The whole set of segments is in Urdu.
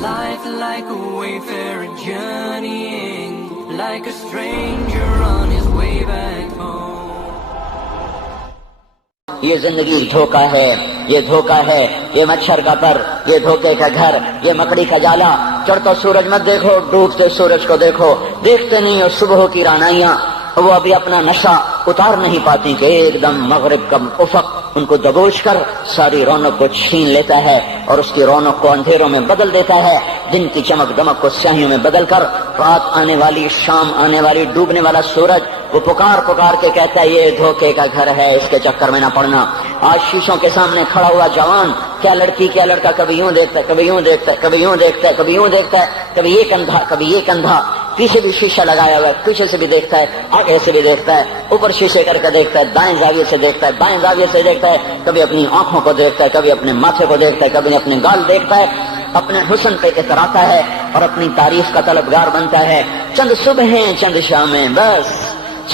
Life like a wayfarer journeying, like a stranger on his way back home. یہ زندگی دھوکا ہے، یہ دھوکا ہے، یہ مچھر کا پر، یہ دھوکے کا گھر، یہ مکڑی کا جالا. چڑھتا سورج مت دیکھو، ڈوبتے سورج کو دیکھو. دیکھتے نہیں ہو صبح کی رانائیاں، وہ ابھی اپنا نشہ اتار نہیں پاتی کہ ایک دم مغرب کا افق ان کو دبوچ کر ساری رونق کو چھین لیتا ہے اور اس کی رونق کو اندھیروں میں بدل دیتا ہے. دن کی چمک دمک کو سیاہیوں میں بدل کر رات آنے والی، شام آنے والی، ڈوبنے والا سورج وہ پکار پکار کے کہتا ہے یہ دھوکے کا گھر ہے، اس کے چکر میں نہ پڑنا. آج شیشوں کے سامنے کھڑا ہوا جوان کیا لڑکی کیا لڑکا کبھی یوں دیکھتا ہے، کبھی یوں دیکھتا ہے، کبھی یوں دیکھتا ہے، کبھی یوں دیکھتا ہے، کبھی یہ کندھا کبھی یہ کندھا. پیچھے بھی شیشہ لگایا ہوا ہے، پیچھے سے بھی دیکھتا ہے، آگے سے بھی دیکھتا ہے، اوپر شیشے کر کے دیکھتا ہے، دائیں زاویے سے دیکھتا ہے، بائیں زاویے سے دیکھتا ہے. کبھی اپنی آنکھوں کو دیکھتا ہے، کبھی اپنے ماتھے کو دیکھتا ہے، کبھی اپنے گال دیکھتا ہے. اپنے حسن پہ اتراتا ہے اور اپنی تعریف کا طلبگار بنتا ہے. چند صبحیں چند شامیں، بس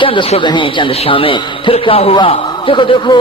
چند صبحیں چند شامیں. پھر کیا ہوا؟ دیکھو دیکھو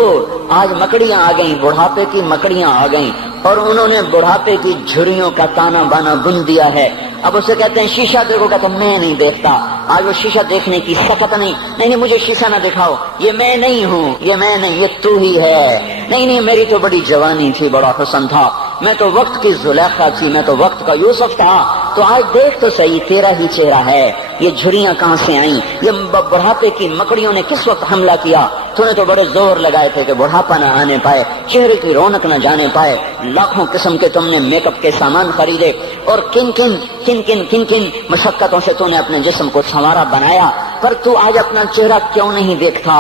آج مکڑیاں آ گئیں، بڑھاپے کی مکڑیاں آ گئیں اور انہوں نے بڑھاپے کی جھریوں کا تانا بانا بن دیا ہے. اب اسے کہتے ہیں شیشہ دیکھو، کہتا میں نہیں دیکھتا. آج وہ شیشہ دیکھنے کی سکت نہیں مجھے شیشہ نہ دکھاؤ، یہ میں نہیں ہوں، یہ میں نہیں، یہ تو ہی ہے. نہیں میری تو بڑی جوانی تھی، بڑا حسن تھا، میں تو وقت کی زلیخا تھی، میں تو وقت کا یوسف تھا. تو آج دیکھ تو صحیح تیرا ہی چہرہ ہے. یہ جھریاں کہاں سے آئیں؟ یہ بڑھاپے کی مکڑیوں نے کس وقت حملہ کیا؟ تو نے تو بڑے زور لگائے تھے کہ بڑھاپا نہ آنے پائے، چہرے کی رونق نہ جانے پائے. لاکھوں قسم کے تم نے میک اپ کے سامان خریدے اور کن کن مشقتوں سے تو نے اپنے جسم کو سنوارا بنایا، پر تو آج اپنا چہرہ کیوں نہیں دیکھتا؟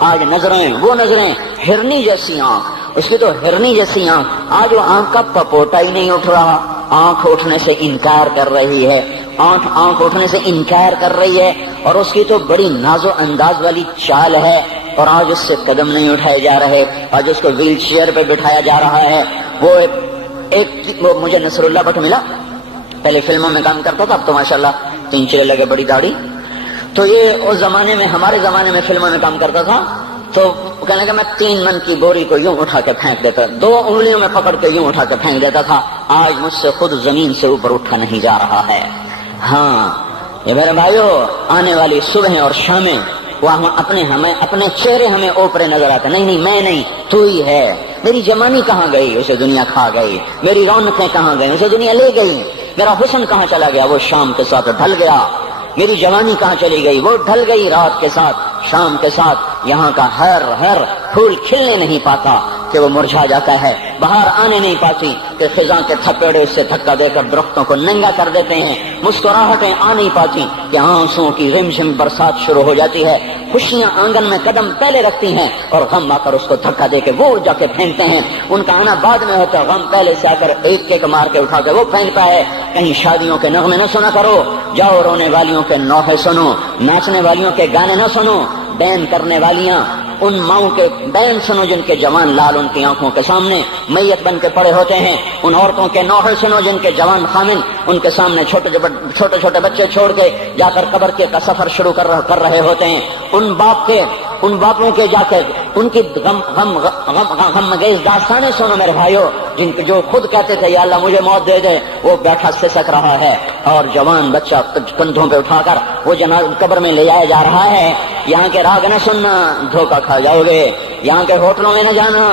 آج نظریں وہ نظریں، ہرنی جیسی آنکھ، اس کی تو ہرنی جیسی آنکھ، آج وہ آنکھ کا پپوٹا ہی نہیں اٹھ رہا. آنکھ اٹھنے سے انکار کر رہی ہے، آنکھ اٹھنے سے انکار کر رہی ہے اور اس کی تو بڑی ناز و انداز والی چال ہے. اور آج اس سے قدم نہیں اٹھائے جا رہے، آج اس کو ویل چیئر پہ بٹھایا جا رہا ہے. وہ مجھے نصر اللہ بٹ ملا، پہلے فلموں میں کام کرتا تھا، اب تو ماشاءاللہ 3 لگے، بڑی داڑھی. تو یہ اس زمانے میں، ہمارے زمانے میں فلموں میں کام کرتا تھا. تو کہنے کہ میں 3 من کی بوری کو یوں اٹھا کے پھینک دیتا، 2 انگلیوں میں پکڑ کے یوں اٹھا کے پھینک دیتا تھا. آج مجھ سے خود زمین سے اوپر اٹھا نہیں جا رہا ہے. ہاں یہ میرے بھائیو، آنے والی صبحیں اور شامیں وہ اپنے چہرے ہمیں اوپرے نظر آتے. نہیں میں نہیں، تو ہی ہے. میری جوانی کہاں گئی؟ اسے دنیا کھا گئی. میری رونقیں کہاں گئی؟ اسے دنیا لے گئی. میرا حسن کہاں چلا گیا؟ وہ شام کے ساتھ ڈھل گیا. میری جوانی کہاں چلی گئی؟ وہ ڈھل گئی رات کے ساتھ، شام کے ساتھ. یہاں کا ہر پھول کھلنے نہیں پاتا کہ وہ مرجھا جاتا ہے، باہر آنے نہیں پاتی کہ خزاں کے تھپیڑے سے دھکا دے کر درختوں کو ننگا کر دیتے ہیں. مسکراہٹیں آ نہیں پاتی کہ آنسوؤں کی رمجھم برسات شروع ہو جاتی ہے. خوشیاں آنگن میں قدم پہلے رکھتی ہیں اور غم آ کر اس کو دھکا دے کے وہ جا کے پھینکتے ہیں. ان کا آنا بعد میں ہوتا ہے، غم پہلے سے آ کر ایک مار کے اٹھا کے وہ پھینکتا ہے. کہیں شادیوں کے نغمے نہ سنا کرو، جاؤ رونے والیوں کے نوحے سنو، ناچنے والیوں کے گانے نہ سنو. بین کرنے والیاں ان ماؤں کے بین سنو جن کے جوان لال ان کی آنکھوں کے سامنے میت بن کے پڑے ہوتے ہیں. ان عورتوں کے نوحے سنو جن کے جوان خامن ان کے سامنے چھوٹے بچے چھوڑ کے جا کر قبر کے کا سفر شروع کر رہے ہوتے ہیں. ان باپوں کے جا کے ان کی غم گیز داستانیں سنو میرے بھائیو، جو خود کہتے تھے یا اللہ مجھے موت دے دے، وہ بیٹھا سسک رہا ہے اور جوان بچہ کندھوں پہ اٹھا کر وہ جنازہ قبر میں لے جایا جا رہا ہے. یہاں کے راگ نہ سننا، دھوکہ کھا جاؤ گے. یہاں کے ہوٹلوں میں نہ جانا،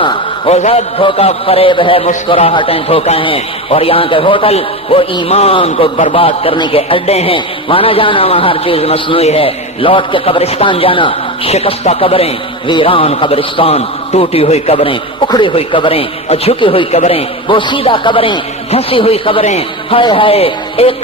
وہ سب دھوکہ فریب ہے، مسکراہٹیں دھوکہ ہیں. اور یہاں کے ہوٹل وہ ایمان کو برباد کرنے کے اڈے ہیں. وہاں نہ جانا، وہاں ہر چیز مصنوعی ہے. لوٹ کے قبرستان جانا، شکستہ قبریں، ویران قبرستان، ٹوٹی ہوئی قبریں، اکھڑی ہوئی قبریں اور جھکی ہوئی قبریں، بوسیدہ قبریں، دھنسی ہوئی قبریں. ہائے ایک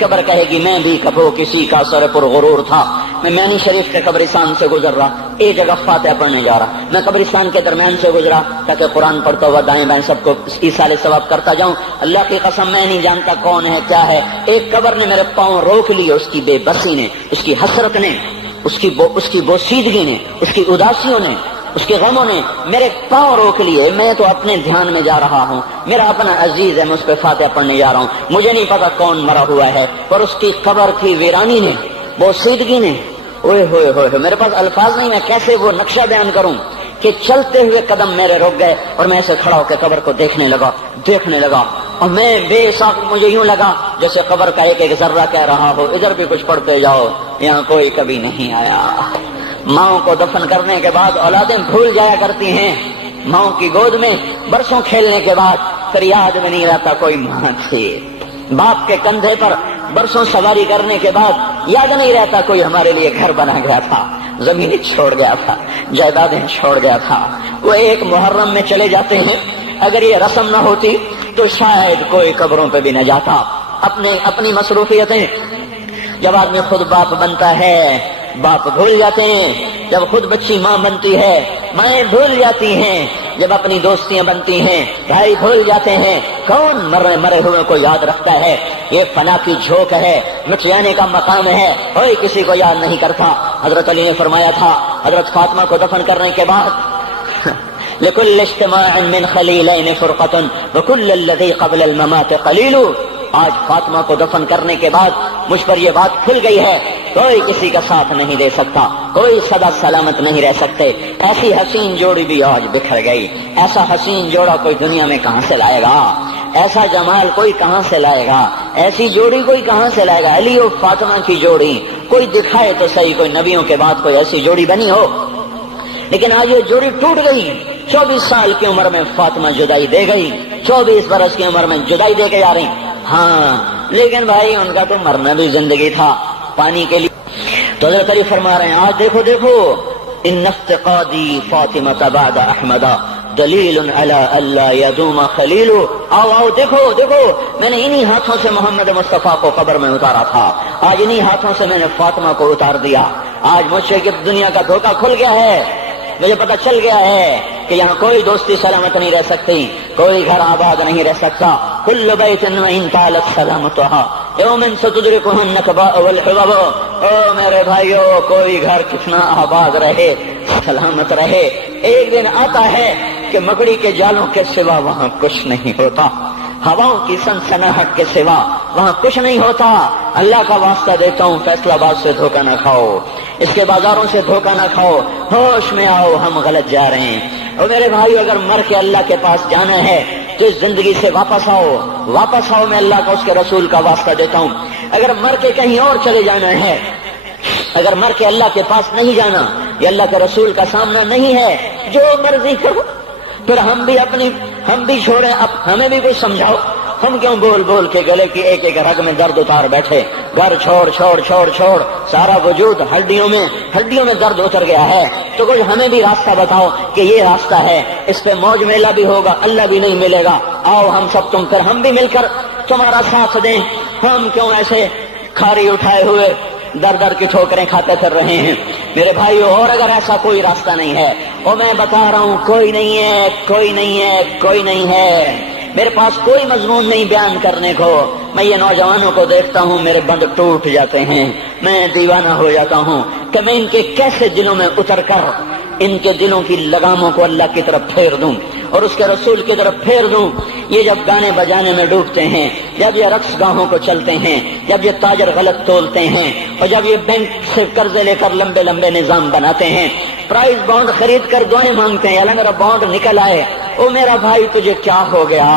قبر کہے گی میں بھی کبھو کسی کا سر پر غرور تھا. میں مینی شریف کے قبرستان سے گزر رہا، ایک جگہ فاتحہ پڑھنے جا رہا، میں قبرستان کے درمیان سے گزرا تاکہ قرآن پڑھتا ہوا دائیں بائیں سب کو ایصال ثواب کرتا جاؤں. اللہ کی قسم میں نہیں جانتا کون ہے کیا ہے. ایک قبر نے میرے پاؤں روک لیے، اس کی بے بسی نے، اس کی حسرت نے، اس کی بوسیدگی نے، اس کی اداسیوں نے، اس کے غموں نے میرے پاؤں روک لیے. میں تو اپنے دھیان میں جا رہا ہوں، میرا اپنا عزیز ہے، میں اس پہ فاتحہ پڑھنے جا رہا ہوں. مجھے نہیں پتا کون مرا ہوا ہے، پر اس کی قبر کی ویرانی نے، بوسیدگی نے، اوئے ہوئے میرے پاس الفاظ نہیں، میں کیسے وہ نقشہ بیان کروں کہ چلتے ہوئے قدم میرے رک گئے اور میں ایسے کھڑا ہو کے قبر کو دیکھنے لگا. اور میں بے ساخت مجھے یوں لگا جیسے قبر کا ایک ایک ذرہ کہہ رہا ہو ادھر بھی کچھ پڑھتے جاؤ، یہاں کوئی کبھی نہیں آیا۔ ماؤں کو دفن کرنے کے بعد اولادیں بھول جایا کرتی ہیں، ماؤں کی گود میں برسوں کھیلنے کے بعد پھر یاد میں نہیں رہتا کوئی ماں تھی، باپ کے کندھے پر برسوں سواری کرنے کے بعد یاد نہیں رہتا کوئی ہمارے لیے گھر بنا گیا تھا، زمینیں چھوڑ گیا تھا، جائیدادیں چھوڑ گیا تھا۔ وہ ایک محرم میں چلے جاتے ہیں، اگر یہ رسم نہ ہوتی تو شاید کوئی قبروں پہ بھی نہ جاتا۔ اپنی مصروفیتیں، جب آدمی خود باپ بنتا ہے باپ بھول جاتے ہیں، جب خود بچی ماں بنتی ہے مائیں بھول جاتی ہیں، جب اپنی دوستیاں بنتی ہیں بھائی بھول جاتے ہیں۔ کون مرے ہوئے کو یاد رکھتا ہے؟ یہ فنا کی جھوک ہے، مٹ جانے کا مقام ہے، کوئی کسی کو یاد نہیں کرتا۔ حضرت علی نے فرمایا تھا حضرت فاطمہ کو دفن کرنے کے بعد لكل اجتماع من خليلين فرقة وكل الذي قبل الممات قليل۔ آج فاطمہ کو دفن کرنے کے بعد مجھ پر یہ بات کھل گئی ہے، کوئی کسی کا ساتھ نہیں دے سکتا، کوئی سدا سلامت نہیں رہ سکتے۔ ایسی حسین جوڑی بھی آج بکھر گئی، ایسا حسین جوڑا کوئی دنیا میں کہاں سے لائے گا؟ ایسا جمال کوئی کہاں سے لائے گا؟ ایسی جوڑی کوئی کہاں سے لائے گا؟ علی و فاطمہ کی جوڑی کوئی دکھائے تو صحیح، کوئی نبیوں کے بعد کوئی ایسی جوڑی بنی ہو، لیکن آج یہ جوڑی ٹوٹ گئی۔ 24 سال کی عمر میں فاطمہ جدائی دے گئی، 24 برس کی عمر میں جدائی دے کے آ رہی۔ ہاں لیکن بھائی ان کا تو مرنا بھی زندگی تھا پانی کے لیے۔ تو حضرت علی فرما رہے ہیں آج دیکھو ان افتقادی فاطمہ بعد احمد دلیل علی اللہ یدوم خلیل۔ آؤ دیکھو میں نے انہی ہاتھوں سے محمد مصطفیٰ کو قبر میں اتارا تھا، آج انہی ہاتھوں سے میں نے فاطمہ کو اتار دیا۔ آج مجھ سے کہ دنیا کا دھوکہ کھل گیا ہے، مجھے پتہ چل گیا ہے کہ یہاں کوئی دوستی سلامت نہیں رہ سکتی، کوئی گھر آباد نہیں رہ سکتا۔ کل بیت وإن طالت سلامتها یوم ستدرکها النکباء والحباب۔ او میرے بھائیو، کوئی گھر کتنا آباد رہے سلامت رہے، ایک دن آتا ہے کہ مکڑی کے جالوں کے سوا وہاں کچھ نہیں ہوتا، ہواؤں کی سنسناہٹ کے سوا وہاں کچھ نہیں ہوتا۔ اللہ کا واسطہ دیتا ہوں فیصلہ آباد سے دھوکہ نہ کھاؤ، اس کے بازاروں سے دھوکہ نہ کھاؤ، ہوش میں آؤ، ہم غلط جا رہے ہیں۔ اور میرے بھائی اگر مر کے اللہ کے پاس جانا ہے تو اس زندگی سے واپس آؤ، میں اللہ کا اس کے رسول کا واسطہ دیتا ہوں۔ اگر مر کے کہیں اور چلے جانا ہے، اگر مر کے اللہ کے پاس نہیں جانا یا اللہ کے رسول کا سامنا نہیں ہے، جو مرضی کرو، پھر ہم بھی چھوڑیں، اب ہمیں بھی کچھ سمجھاؤ۔ ہم کیوں بول کے گلے کی ایک ایک رگ میں درد اتار بیٹھے؟ گھر چھوڑ سارا وجود ہڈیوں میں درد اتر گیا ہے، تو کچھ ہمیں بھی راستہ بتاؤ کہ یہ راستہ ہے، اس پہ موج میلہ بھی ہوگا، اللہ بھی نہیں ملے گا۔ آؤ ہم سب تم پھر ہم بھی مل کر تمہارا ساتھ دیں۔ ہم کیوں ایسے کھاری اٹھائے ہوئے در کی ٹھوکریں کھاتے پھر رہے ہیں؟ میرے بھائیو، اور اگر ایسا کوئی راستہ نہیں ہے، اور میں بتا رہا ہوں کوئی نہیں ہے، میرے پاس کوئی مضمون نہیں بیان کرنے کو۔ میں یہ نوجوانوں کو دیکھتا ہوں، میرے بند ٹوٹ جاتے ہیں، میں دیوانہ ہو جاتا ہوں کہ میں ان کے کیسے دلوں میں اتر کر ان کے دلوں کی لگاموں کو اللہ کی طرف پھیر دوں اور اس کے رسول کی طرف پھیر دوں۔ یہ جب گانے بجانے میں ڈوبتے ہیں، جب یہ رقص گاہوں کو چلتے ہیں، جب یہ تاجر غلط تولتے ہیں، اور جب یہ بینک سے قرضے لے کر لمبے نظام بناتے ہیں، پرائز بانڈ خرید کر دعائیں مانگتے ہیں اللہ میرا بانڈ نکل آئے۔ او میرا بھائی، تجھے کیا ہو گیا؟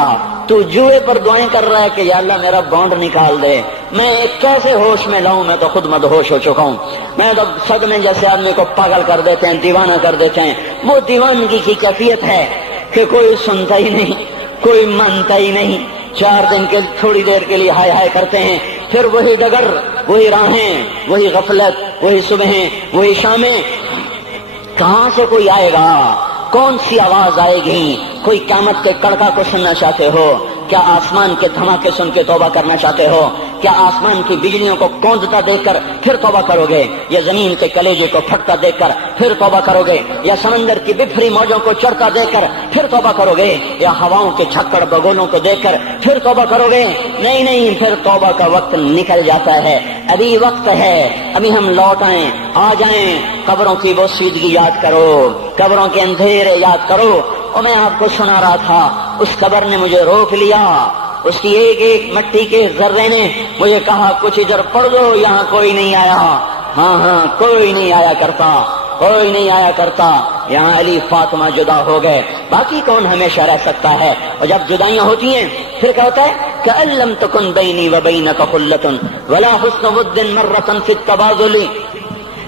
تو جوئے پر دعائیں کر رہا ہے کہ یا اللہ میرا بانڈ نکال دے۔ میں کیسے ہوش میں لاؤں؟ میں تو خود مدہوش ہو چکا ہوں۔ میں تو صدمے جیسے آدمی کو پاگل کر دیتے ہیں، دیوانہ کر دیتے ہیں۔ وہ دیوانگی کی کیفیت ہے کہ کوئی سنتا ہی نہیں، کوئی مانتا ہی نہیں، 4 دن کے تھوڑی دیر کے لیے ہائے کرتے ہیں، پھر وہی ڈگر، وہی راہیں، وہی غفلت، وہی صبحیں، وہی شامیں۔ کہاں سے کوئی آئے گا؟ کون سی آواز آئے گی؟ کوئی قیامت کے کڑکا کو سننا چاہتے ہو؟ کیا آسمان کے دھماکے سن کے توبہ کرنا چاہتے ہو؟ کیا آسمان کی بجلیوں کو کوندتا دیکھ کر پھر توبہ کرو گے؟ یا زمین کے کلیجے کو پھٹتا دیکھ کر پھر توبہ کرو گے؟ یا سمندر کی بفری موجوں کو چڑھتا دیکھ کر پھر توبہ کرو گے؟ یا ہواؤں کے جھکڑ بگولوں کو دیکھ کر پھر توبہ کرو گے؟ نہیں، پھر توبہ کا وقت نکل جاتا ہے۔ ابھی وقت ہے، ابھی ہم لوٹ آئیں، آ جائیں۔ قبروں کی وہ سیدگی یاد کرو، قبروں کے اندھیرے یاد کرو۔ اور میں آپ کو سنا رہا تھا، اس قبر نے مجھے روک لیا، اس کی ایک ایک مٹی کے ذرے نے مجھے کہا کچھ ادھر پڑھ دو، یہاں کوئی نہیں آیا۔ ہاں کوئی نہیں آیا کرتا، یہاں علی فاطمہ جدا ہو گئے، باقی کون ہمیشہ رہ سکتا ہے؟ اور جب جدائیاں ہوتی ہیں پھر کیا ہوتا ہے؟ كأن لم تكن بيني وبينك خلة ولا حسن ود مرة في التبادل.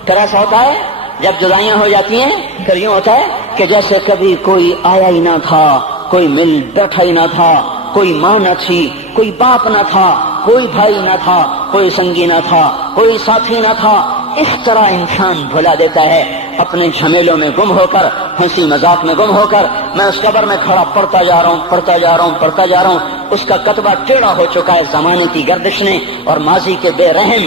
پھر ایسا ہوتا ہے جب جدائیاں ہو جاتی ہیں پھر یوں ہوتا ہے کہ جیسے کبھی کوئی آیا ہی نہ تھا، کوئی مل بیٹھا ہی نہ تھا، کوئی ماں نہ تھی، کوئی باپ نہ تھا، کوئی بھائی نہ تھا، کوئی سنگی نہ تھا، کوئی ساتھی نہ تھا. اس طرح انسان بھلا دیتا ہے اپنے جھمیلوں میں گم ہو کر، ہنسی مذاق میں گم ہو کر. میں اس قبر میں کھڑا پڑھتا جا رہا ہوں، پڑھتا جا رہا ہوں، پڑھتا جا رہا ہوں. اس کا کتبہ ٹیڑھا ہو چکا ہے زمانے کی گردش نے اور ماضی کے بے رحم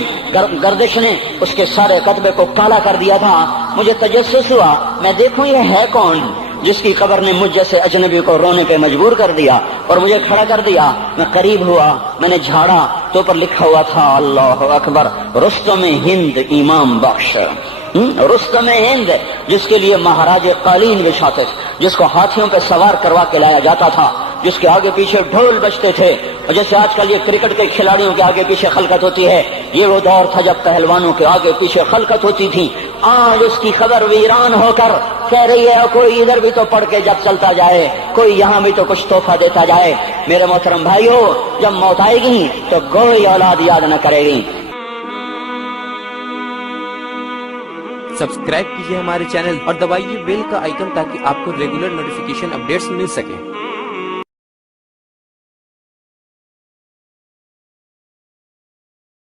گردش نے اس کے سارے کتبے کو کالا کر دیا تھا. مجھے تجسس ہوا، میں دیکھوں یہ ہے کون جس کی قبر نے مجھ جیسے اجنبی کو رونے پہ مجبور کر دیا اور مجھے کھڑا کر دیا. میں قریب ہوا، میں نے جھاڑا تو پر لکھا ہوا تھا اللہ اکبر، رستم ہند امام بخش. رستم ہند جس کے لیے مہاراج قالین بچھاتے تھے، جس کو ہاتھیوں پہ سوار کروا کے لایا جاتا تھا، جس کے آگے پیچھے ڈھول بجتے تھے. اور جیسے آج کل یہ کرکٹ کے کھلاڑیوں کے آگے پیچھے خلقت ہوتی ہے، یہ وہ دور تھا جب پہلوانوں کے آگے پیچھے خلقت ہوتی تھی. آج اس کی خبر ویران ہو کر کہہ رہی ہے کوئی ادھر بھی تو پڑھ کے جب چلتا جائے، کوئی یہاں بھی تو کچھ تحفہ دیتا جائے. میرے محترم بھائیو، جب موت آئے گی تو کوئی اولاد یاد نہ کرے گی. سبسکرائب کیجیے ہمارے چینل اور دبائیے بیل کا آئیکن تاکہ آپ کو ریگولر نوٹیفیکیشن اپڈیٹس مل سکیں.